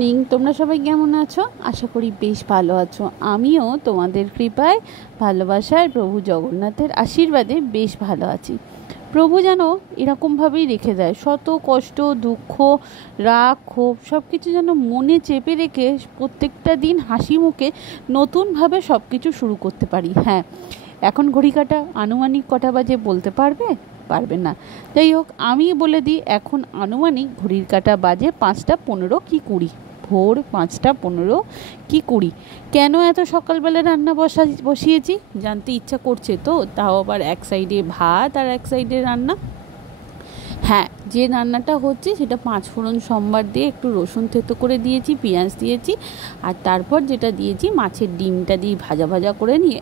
Morning, তোমরা সবাই কেমন আছো? আশা করি বেশ ভালো আছো। আমিও তোমাদের কৃপায়, ভালোবাসায়, প্রভু জগন্নাথের আশীর্বাদে বেশ ভালো আছি। প্রভু যেন এরকমভাবেই রেখে দেয়, শত কষ্ট, দুঃখ, রাগ, ক্ষোভ সব কিছু যেন মনে চেপে রেখে প্রত্যেকটা দিন হাসি মুখে নতুনভাবে সব কিছু শুরু করতে পারি। হ্যাঁ, এখন ঘড়ি কাটা আনুমানিক কটা বাজে বলতে পারবে না। যাই হোক, আমি বলে দিই, এখন আনুমানিক ঘড়ির কাটা বাজে 5টা 15 কি 20, ভোর 5টা 15 কি 20। কেন এত সকালবেলা রান্না বসিয়েছি জানতে ইচ্ছা করছে তো? তাও আবার এক সাইডে ভাত আর এক সাইডে রান্না। হ্যাঁ, যে রান্নাটা হচ্ছে সেটা 5 ফোড়ন সম্বার দিয়ে একটু রসুন থেতো করে দিয়েছি, পেঁয়াজ দিয়েছি, আর তারপর যেটা দিয়েছি মাছের ডিমটা দিয়ে ভাজা করে নিয়ে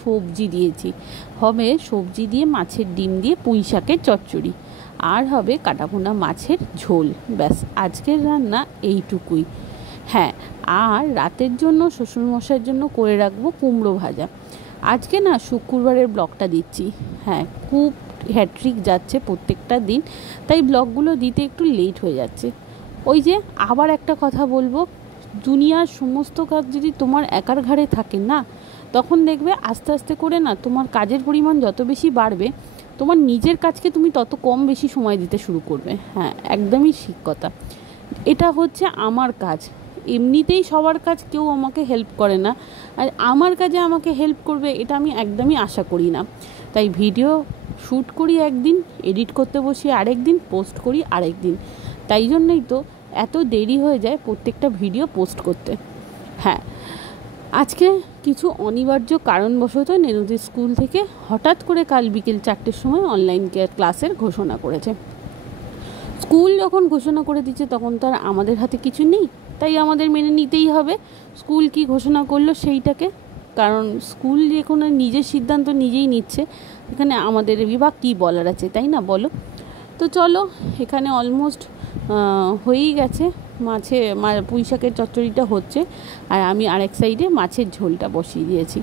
সবজি দিয়েছি। হবে সবজি দিয়ে মাছের ডিম দিয়ে পুঁই শাকের চচ্চড়ি, আর হবে কাটাভুনা মাছের ঝোল। ব্যাস, আজকের রান্না এইটুকুই। হ্যাঁ, আর রাতের জন্য শ্বশুরমশাইয়ের জন্য করে রাখবো কুমড়ো ভাজা। আজকে না শুক্রবারের ব্লগটা দিচ্ছি। হ্যাঁ, খুব হ্যাট্রিক যাচ্ছে প্রত্যেকটা দিন, তাই ব্লগগুলো দিতে একটু লেট হয়ে যাচ্ছে। ওই যে আবার একটা কথা বলবো, দুনিয়ার সমস্ত কাজ যদি তোমার একার ঘাড়ে থাকে না, তখন দেখবে আস্তে আস্তে করে না তোমার কাজের পরিমাণ যত বেশি বাড়বে, তোমার নিজের কাজকে তুমি তত কম বেশি সময় দিতে শুরু করবে। হ্যাঁ, একদমই ঠিক কথা। এটা হচ্ছে আমার কাজ। এমনিতেই সবার কাজ কেউ আমাকে হেল্প করে না, আর আমার কাজে আমাকে হেল্প করবে এটা আমি একদমই আশা করি না। তাই ভিডিও শ্যুট করি একদিন, এডিট করতে বসি আরেক দিন, পোস্ট করি আরেক দিন। তাই জন্যই তো এত দেরি হয়ে যায় প্রত্যেকটা ভিডিও পোস্ট করতে। হ্যাঁ, আজকে কিছু অনিবার্য কারণবশত নেনুদের স্কুল থেকে হঠাৎ করে কাল বিকেল 4টের সময় অনলাইন ক্লাসের ঘোষণা করেছে। স্কুল যখন ঘোষণা করে দিচ্ছে তখন তো আর আমাদের হাতে কিছু নেই, তাই আমাদের মেনে নিতেই হবে স্কুল কি ঘোষণা করলো সেইটাকে। কারণ স্কুল যে কোনো নিজের সিদ্ধান্ত নিজেই নিচ্ছে, এখানে আমাদের বিভাগ কী বলার আছে, তাই না বলো? তো চলো, এখানে অলমোস্ট হয়েই গেছে। পুঁই শাকের চচ্চড়িটা হচ্ছে, আর আমি আরেক সাইডে মাছের ঝোলটা বসিয়ে দিয়েছি।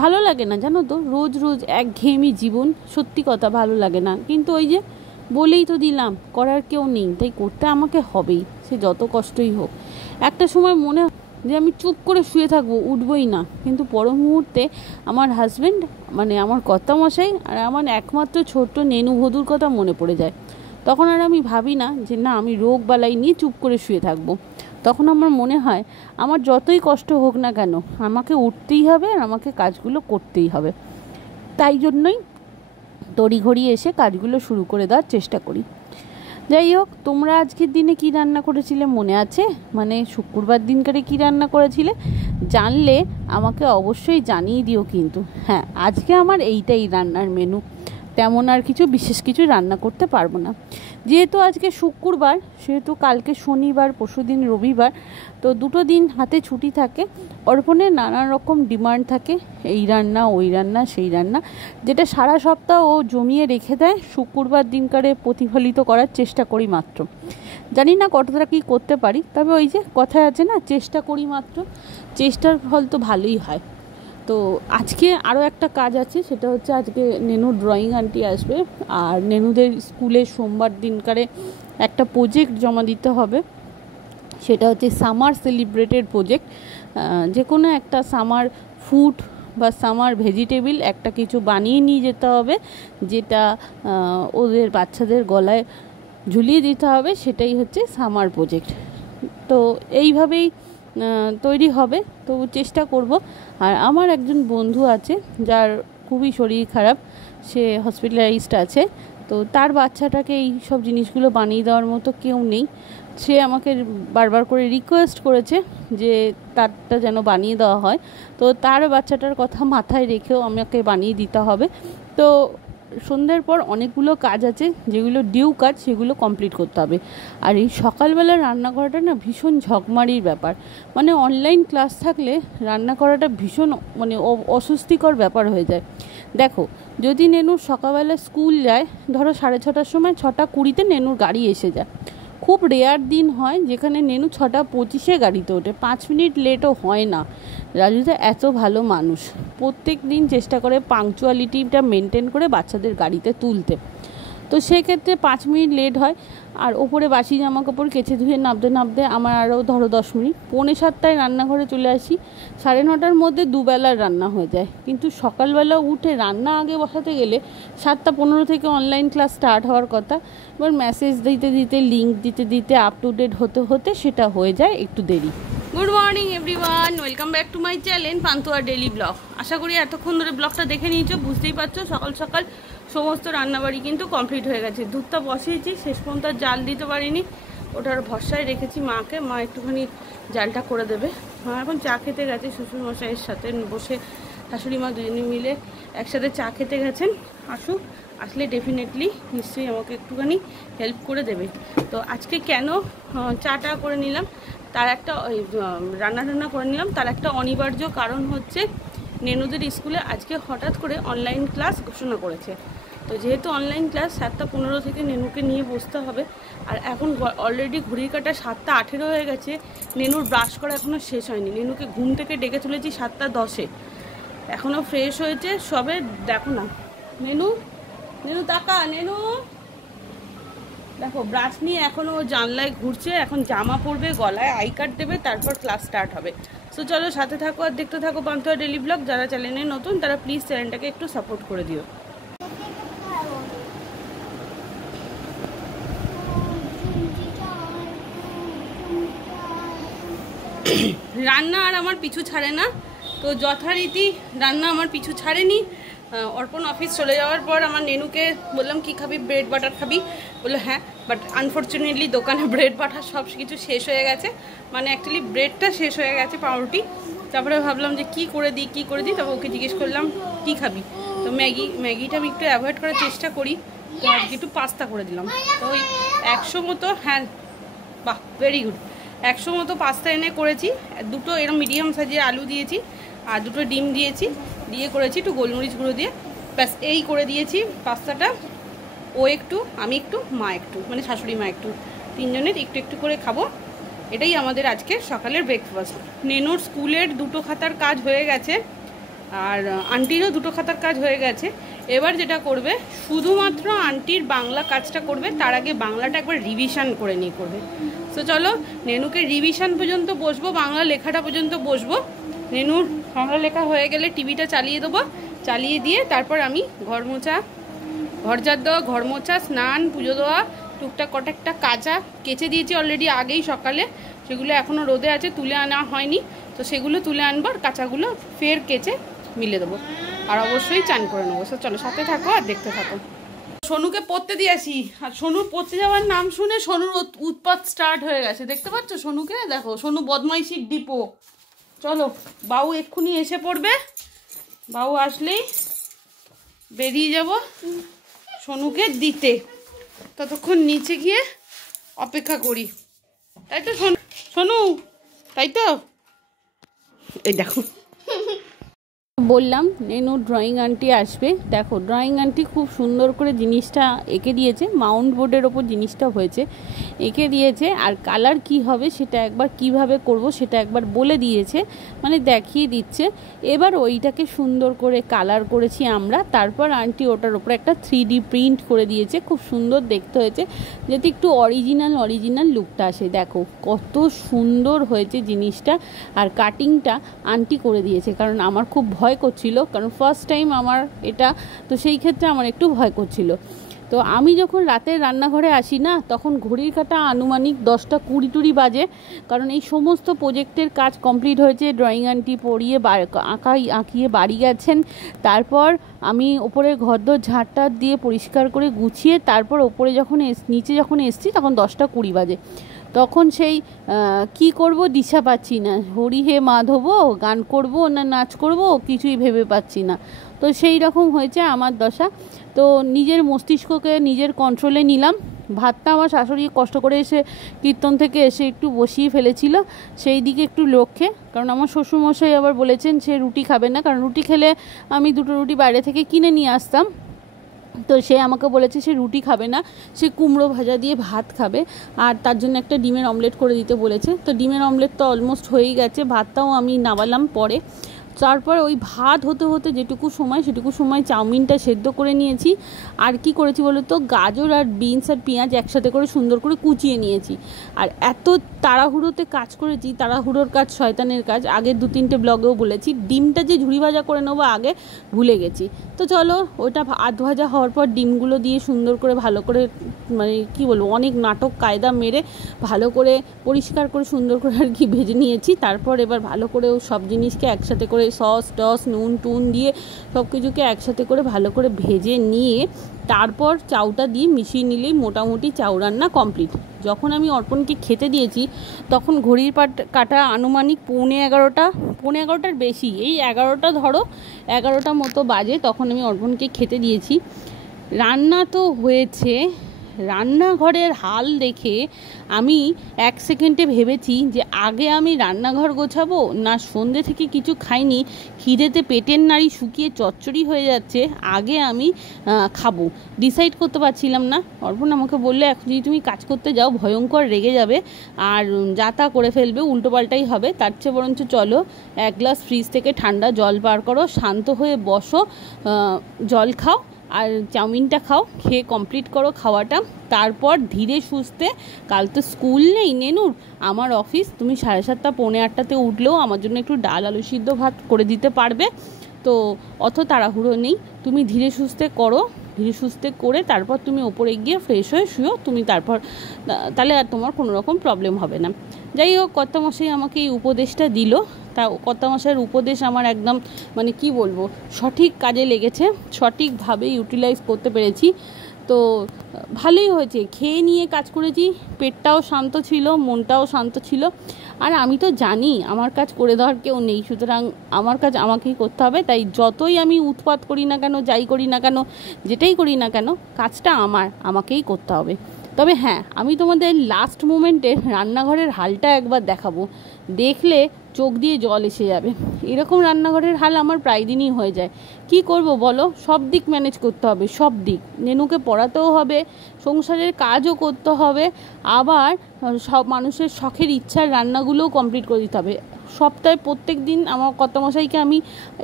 ভালো লাগে না জানো তো, রোজ রোজ একঘেয়েমি জীবন, সত্যি কথা ভালো লাগে না। কিন্তু ওই যে বলেই তো দিলাম, করার কেউ নেই, তাই করতে আমাকে হবেই, সে যত কষ্টই হোক। একটা সময় মনে যে আমি চুপ করে শুয়ে থাকবো, উঠবই না, কিন্তু পর মুহূর্তে আমার হাজব্যান্ড মানে আমার কর্তামশাই আর আমার একমাত্র ছোট্ট নেনু ভদুর কথা মনে পড়ে যায়। তখন আর আমি ভাবি না যে না, আমি রোগ বালাই নিয়ে চুপ করে শুয়ে থাকবো। তখন আমার মনে হয় আমার যতই কষ্ট হোক না কেন, আমাকে উঠতেই হবে আর আমাকে কাজগুলো করতেই হবে। তাই জন্যই তড়িঘড়ি এসে কাজগুলো শুরু করে দেওয়ার চেষ্টা করি। যাই হোক, তোমরা আজকের দিনে কি রান্না করেছিলে মনে আছে? মানে শুক্রবার দিনকারে কি রান্না করেছিলে জানলে আমাকে অবশ্যই জানিয়ে দিও কিন্তু। হ্যাঁ, আজকে আমার এইটাই রান্নার মেনু, তেমন আর বিশেষ কিছু রান্না করতে পারবো না। যেহেতু আজকে শুক্রবার, সেহেতু কালকে শনিবার, পরশুদিন রবিবার, তো দুটো দিন হাতে ছুটি থাকে। অর্পণের নানান রকম ডিমান্ড থাকে, এই রান্না ওই রান্না সেই রান্না, যেটা সারা সপ্তাহ ও জমিয়ে রেখে দেয়, শুক্রবার দিনকারে প্রতিফলিত করার চেষ্টা করি মাত্র। জানি না কতটা কী করতে পারি, তবে ওই যে কথায় আছে না, চেষ্টা করি মাত্র, চেষ্টার ফল তো ভালোই হয়। তো আজকে আরও একটা কাজ আছে, সেটা হচ্ছে আজকে নেনু ড্রয়িং আন্টি আসবে, আর নেনুদের স্কুলে সোমবার দিনকারে একটা প্রজেক্ট জমা দিতে হবে। সেটা হচ্ছে সামার সেলিব্রেটেড প্রজেক্ট। যে কোনো একটা সামার ফুড বা সামার ভেজিটেবল একটা কিছু বানিয়ে নিয়ে যেতে হবে, যেটা ওদের বাচ্চাদের গলায় ঝুলিয়ে দিতে হবে। সেটাই হচ্ছে সামার প্রজেক্ট। তো এইভাবেই তৈরি হবে, তো চেষ্টা করব। আর আমার একজন বন্ধু আছে যার খুবই শরীর খারাপ, সে হসপিটালাইজড আছে, তো তার বাচ্চাটাকে এই সব জিনিসগুলো বানিয়ে দেওয়ার মতো কেউ নেই। সে আমাকে বারবার করে রিকোয়েস্ট করেছে যে তারটা যেন বানিয়ে দেওয়া হয়, তো তার বাচ্চাটার কথা মাথায় রেখেও আমাকে বানিয়ে দিতে হবে। তো সন্ধ্যের পর অনেকগুলো কাজ আছে, যেগুলো ডিউ কাজ, সেগুলো কমপ্লিট করতে হবে। আর এই সকালবেলা রান্না করাটা না ভীষণ ঝকমারির ব্যাপার। মানে অনলাইন ক্লাস থাকলে রান্না করাটা ভীষণ মানে অস্বস্তিকর ব্যাপার হয়ে যায়। দেখো, যদি নেনুর সকালবেলা স্কুল যায়, ধরো 6:30টার সময়, 6:20-তে নেনুর গাড়ি এসে যায়। খুব রেয়ার দিন হয় যেখানে নেনু 6:25-এ গাড়িতে ওঠে, 5 মিনিট লেটও হয় না। রাজুদা এত ভালো মানুষ, প্রত্যেক দিন চেষ্টা করে পাংচুয়ালিটিটা মেনটেন করে বাচ্চাদের গাড়িতে তুলতে। তো সেক্ষেত্রে 5 মিনিট লেট হয়। আর ওপরে বাসি জামা কাপড় কেচে ধুয়ে নামতে আমার আরও ধরো 10 মিনিট। 6:45 রান্নাঘরে চলে আসি। 9:30টার মধ্যে দুবেলার রান্না হয়ে যায়। কিন্তু সকালবেলা উঠে রান্না আগে বসাতে গেলে 7:15 থেকে অনলাইন ক্লাস স্টার্ট হওয়ার কথা। এবার মেসেজ দিতে লিঙ্ক দিতে আপ টু ডেট হতে সেটা হয়ে যায় একটু দেরি। Good morning everyone, welcome back to my channel Pantua daily blog. আশা করি এতক্ষণ ধরে ব্লগটা দেখে নিয়েছো, বুঝতেই পারছো সকাল সকাল সমস্ত রান্নাবাড়ি কিন্তু কমপ্লিট হয়ে গেছে। দুধটা বসিয়েছি, শেষ পর্যন্ত জাল দিতে পারিনি, ওটার ভরসায় রেখেছি মাকে। মা একটুখানি জালটা করে দেবে। মা এখন চা খেতে গেছে শ্বশুরমশাইয়ের সাথে বসে, শাশুড়ি মা দুজনে মিলে একসাথে চা খেতে গেছেন। আসলে ডেফিনেটলি নিশ্চয়ই আমাকে একটুখানি হেল্প করে দেবে। তো আজকে কেন চাটা করে নিলাম, তার একটা রান্না করে নিলাম, তার একটা অনিবার্য কারণ হচ্ছে নেনুদের স্কুলে আজকে হঠাৎ করে অনলাইন ক্লাস ঘোষণা করেছে। তো যেহেতু অনলাইন ক্লাস 7:15 থেকে নেনুকে নিয়ে বসতে হবে। আর এখন অলরেডি ঘড়ির কাটা 7:18 হয়ে গেছে। নেনুর ব্রাশ করা এখনও শেষ হয়নি। নেনুকে ঘুম থেকে ডেকে তুলেছি 7:10-এ, এখনও ফ্রেশ হয়েছে সবে। দেখো না নেনু তাকা, নেনু দেখো ব্রাশ নিয়ে এখনও ও জানলায় ঘুরছে। এখন জামা পরবে, গলায় আই কার্ড দেবে, তারপর ক্লাস স্টার্ট হবে। সো চলো সাথে থাকো আর দেখতে থাকো পান্তুয়া ডেলি ব্লগ। যারা চ্যানেলে নতুন তারা প্লিজ চ্যানেলটাকে একটু সাপোর্ট করে দিও। রান্না আর আমার পিছু ছাড়ে না, তো যথারীতি রান্না আমার পিছু ছাড়েনি। অর্পণ অফিস চলে যাওয়ার পর আমার নেনুকে বললাম কি খাবি, ব্রেড বাটার খাবি? বললো হ্যাঁ, বাট আনফর্চুনেটলি দোকানে ব্রেড বাটার সব কিছু শেষ হয়ে গেছে। মানে অ্যাকচুয়ালি ব্রেডটা শেষ হয়ে গেছে, পাউরুটি। তারপরে ভাবলাম যে কি করে দিই। তবে ওকে জিজ্ঞেস করলাম কি খাবি, তো ম্যাগিটা আমি একটু অ্যাভয়েড করার চেষ্টা করি, তো আজকে একটু পাস্তা করে দিলাম। তো ওই 100 মতো, হ্যাঁ বাহ ভেরি গুড, 100 মতো পাস্তা এনে করেছি। 2টো এরকম মিডিয়াম সাইজের আলু দিয়েছি আর 2টো ডিম দিয়েছি, দিয়ে করেছি একটু গোলমরিচ গুঁড়ো দিয়ে, ব্যাস এই করে দিয়েছি পাস্তাটা। ও একটু, আমি একটু, মা একটু, মানে শাশুড়ি মা একটু, 3জনের একটু করে খাবো। এটাই আমাদের আজকের সকালের ব্রেকফাস্ট। নেনুর স্কুলের 2টো খাতার কাজ হয়ে গেছে, আর আন্টিরও 2টো খাতার কাজ হয়ে গেছে। এবার যেটা করবে, শুধুমাত্র আন্টির বাংলা কাজটা করবে, তার আগে বাংলাটা একবার রিভিশন করে নিয়ে করবে। তো চলো নেনুকে রিভিশন পর্যন্ত বসবো, বাংলা লেখাটা পর্যন্ত বসবো। নেনুর বাংলা লেখা হয়ে গেলে টিভিটা চালিয়ে দেবো, চালিয়ে দিয়ে তারপর আমি ঘর ঝাড় দেওয়া, ঘর মোছা, স্নান, পুজো দেওয়া, টুকটাক কটাকটা কাঁচা কেচে দিয়েছি অলরেডি আগেই সকালে, সেগুলো এখনও রোদে আছে, তুলে আনা হয়নি। তো সেগুলো তুলে আনবো, আর কাঁচাগুলো ফের কেচে মিলে দেবো, আর অবশ্যই চান করে নেবো। তো চলো সাথে থাকো আর দেখতে থাকো। সোনুকে পড়তে দিয়ে আসি, আর সোনুর পড়তে যাওয়ার নাম শুনে সোনুর উৎপাত স্টার্ট হয়ে গেছে। দেখতে পাচ্ছ সোনুকে, দেখো সোনু বদমাইশির ডিপো। চলো বাবু এক্ষুনি এসে পড়বে, বাবু আসলেই বেরিয়ে যাব সোনুকে দিতে। ততক্ষণ নিচে গিয়ে অপেক্ষা করি, তাই তো সোনু? তাই তো, এই দেখো বললাম নেনু ড্রয়িং আন্টি আসবে। দেখো ড্রয়িং আন্টি খুব সুন্দর করে জিনিসটা এঁকে দিয়েছে, মাউন্ট বোর্ডের ওপর জিনিসটা হয়েছে, এঁকে দিয়েছে। আর কালার কি হবে সেটা একবার কিভাবে করব সেটা একবার বলে দিয়েছে, মানে দেখিয়ে দিচ্ছে। এবার ওইটাকে সুন্দর করে কালার করেছি আমরা, তারপর আন্টি ওটার ওপর একটা 3D প্রিন্ট করে দিয়েছে। খুব সুন্দর দেখতে হয়েছে, যাতে একটু অরিজিনাল লুকটা আসে। দেখো কত সুন্দর হয়েছে জিনিসটা, আর কাটিংটা আন্টি করে দিয়েছে। কারণ আমার খুব ভয় করছিল, কারণ ফার্স্ট টাইম আমার এটা, তো সেই ক্ষেত্রে আমার একটু ভয় করছিল। তো আমি যখন রাতের রান্নাঘরে আসি না, তখন ঘড়ির কাঁটা আনুমানিক 10:20 বাজে, কারণ এই সমস্ত প্রজেক্টের কাজ কমপ্লিট হয়েছে। ড্রয়িং আন্টি পড়িয়ে আঁকিয়ে বাড়ি গেছেন। তারপর আমি ওপরে ঘরদোর ঝাড়টা দিয়ে পরিষ্কার করে গুছিয়ে তারপর ওপরে নিচে যখন এসছি তখন 10:20 বাজে। তখন সেই কি করব দিশা পাচ্ছি না, হরি হে মাধব গান করব না নাচ করব কিছুই ভেবে পাচ্ছি না। তো সেই রকম হয়েছে আমার দশা। তো নিজের মস্তিষ্ককে নিজের কন্ট্রোলে নিলাম। ভাতটা আমার শাশুড়ি কষ্ট করে এসে কীর্তন থেকে এসে একটু বসিয়ে ফেলেছিল, সেই দিকে একটু লক্ষ্যে। কারণ আমার শ্বশুরমশাই আবার বলেছেন সে রুটি খাবে না, কারণ রুটি খেলে আমি 2টো রুটি বাইরে থেকে কিনে নিয়ে আসতাম। তো সে আমাকে বলেছে সে রুটি খাবে না, সে কুমড়ো ভাজা দিয়ে ভাত খাবে, আর তার জন্য একটা ডিমের অমলেট করে দিতে বলেছে। তো ডিমের অমলেট তো অলমোস্ট হয়েই গেছে, ভাতটাও আমি নামালাম পরে। তারপর ওই ভাত হতে হতে যেটুকু সময় চাউমিনটা সেদ্ধ করে নিয়েছি। আর কি করেছি বলো তো, গাজর আর বিনস আর পেঁয়াজ একসাথে করে সুন্দর করে কুচিয়ে নিয়েছি। আর এত তাড়াহুড়োতে কাজ করেছি, তাড়াহুড়োর কাজ শয়তানের কাজ, আগে 2-3টে ব্লগেও বলেছি। ডিমটা যে ঝুড়ি ভাজা করে নেবো আগে ভুলে গেছি। তো চলো, ওটা আধ ভাজা হওয়ার পর ডিমগুলো দিয়ে সুন্দর করে ভালো করে মানে কি বলবো, অনেক নাটক কায়দা মেরে ভালো করে পরিষ্কার করে সুন্দর করে আর কি ভেজে নিয়েছি। তারপর এবার ভালো করে সব জিনিসকে একসাথে করে সস টস নুন টুন দিয়ে সব কিছুকে একসাথে করে ভালো করে ভেজে নিয়ে তারপর চাউটা দিয়ে মিশিয়ে নিলেই মোটামুটি চাউ রান্না কমপ্লিট। যখন আমি অর্পণকে খেতে দিয়েছি তখন ঘড়ির কাটা আনুমানিক 11:15 বেশি, এই 11টা ধরো 11টা মতো বাজে, তখন আমি অর্পণকে খেতে দিয়েছি। রান্না তো হয়েছে, রান্নাঘরের হাল দেখে আমি 1 সেকেন্ডে ভেবেছি যে আগে আমি রান্নাঘর গোছাবো না সন্ধ্যে থেকে কিছু খাইনি, খিদেতে পেটের নাড়ি শুকিয়ে চচ্চড়ি হয়ে যাচ্ছে, আগে আমি খাবো। ডিসাইড করতে পারছিলাম না। অর্পণ আমাকে বললে এখন যদি তুমি কাজ করতে যাও ভয়ঙ্কর রেগে যাবে আর যা তা করে ফেলবে, উল্টোপাল্টাই হবে, তার চেয়ে বরঞ্চ চলো 1 গ্লাস ফ্রিজ থেকে ঠান্ডা জল বার করো, শান্ত হয়ে বসো, জল খাও আর চাউমিনটা খাও, খেয়ে কমপ্লিট করো খাওয়াটা। তারপর ধীরে সুস্থে, কাল তো স্কুল নেই নেনুর, আমার অফিস, তুমি 7:30 পৌনে 8টাতে উঠলেও আমার জন্য একটু ডাল আলু সিদ্ধ ভাত করে দিতে পারবে। তো অত তাড়াহুড়ো নেই, তুমি ধীরে সুস্থে করো, ধীরে সুস্থে করে তারপর তুমি ওপরে গিয়ে ফ্রেশ হয়ে শুও, তুমি তারপর তাহলে আর তোমার কোনো রকম প্রবলেম হবে না। যাই হোক, কর্তামশাই আমাকে এই উপদেশটা দিল। তা কর্তামশাইয়ের উপদেশ আমার একদম মানে কি বলবো, সঠিক কাজে লেগেছে, সঠিকভাবে ইউটিলাইজ করতে পেরেছি। তো ভালোই হয়েছে, খেয়ে নিয়ে কাজ করেছি, পেটটাও শান্ত ছিল, মনটাও শান্ত ছিল। আর আমি তো জানি আমার কাজ করে দেওয়ার কেউ নেই, সুতরাং আমার কাজ আমাকেই করতে হবে। তাই যতই আমি উৎপাত করি না কেন, যাই করি না কেন, যেটাই করি না কেন, কাজটা আমাকেই করতে হবে। তবে হ্যাঁ, আমি তোমাদের লাস্ট মোমেন্টে রান্নাঘরের হালটা একবার দেখাবো, দেখলে চোখ দিয়ে জল এসে যাবে। এরকম রান্নাঘরের হাল আমার প্রায় দিনই হয়ে যায়। কি করব বলো, সব দিক ম্যানেজ করতে হবে, সব দিক। নেনুকে পড়াতেও হবে, সংসারের কাজও করতে হবে, আবার সব মানুষের শখের ইচ্ছার রান্নাগুলোও কমপ্লিট করে দিতে হবে। সপ্তাহে প্রত্যেক দিন আমার কর্তামশাইকে আমি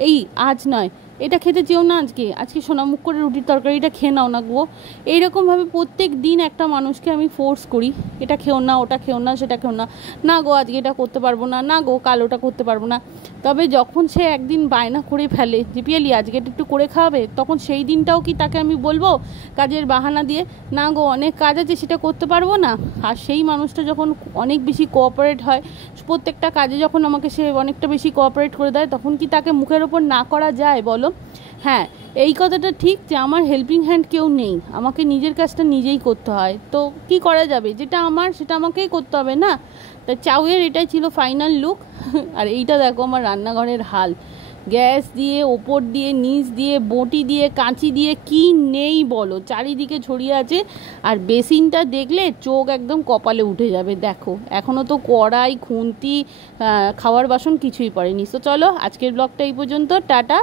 এই আজ নয় এটা খেতে চেয়েও না, আজকে সোনামুখ করে রুটির তরকারিটা খেয়ে নাও না গো, এইরকমভাবে প্রত্যেক দিন একটা মানুষকে আমি ফোর্স করি, এটা খেও না, ওটা খেও না, সেটা খেও না, না গো আজকে এটা করতে পারবো না, না গো কাল ওটা করতে পারবো না। তবে যখন সে একদিন বায়না করে ফেলে যে পিয়ালি আজকে এটা একটু করে খাওয়াবে, তখন সেই দিনটাও কি তাকে আমি বলবো কাজের বাহানা দিয়ে, না গো অনেক কাজ আছে সেটা করতে পারবো না? আর সেই মানুষটা যখন অনেক বেশি কোঅপারেট হয়, প্রত্যেকটা কাজে যখন আমাকে সে অনেকটা বেশি কোঅপারেট করে দেয়, তখন কি তাকে মুখের ওপর না করা যায় বলো? হ্যাঁ, এই কথাটা ঠিক যে আমার হেল্পিং হ্যান্ড কেউ নেই, আমাকে নিজের কাজটা নিজেই করতে হয়। তো কি করা যাবে, যেটা আমার সেটা আমাকেই করতে হবে না? তা চাউয়ের এটাই ছিল ফাইনাল লুক। আর এইটা দেখো আমার রান্নাঘরের হাল, গ্যাস দিয়ে, ওপর দিয়ে, নিচ দিয়ে, বটি দিয়ে, কাঁচি দিয়ে, কি নেই বলো, চারিদিকে ছড়িয়ে আছে। আর বেসিনটা দেখলে চোখ একদম কপালে উঠে যাবে। দেখো এখনও তো কড়াই, খুন্তি, খাওয়ার বাসন কিছুই পড়েনি। তো চলো আজকের ব্লগটা এই পর্যন্ত, টাটা।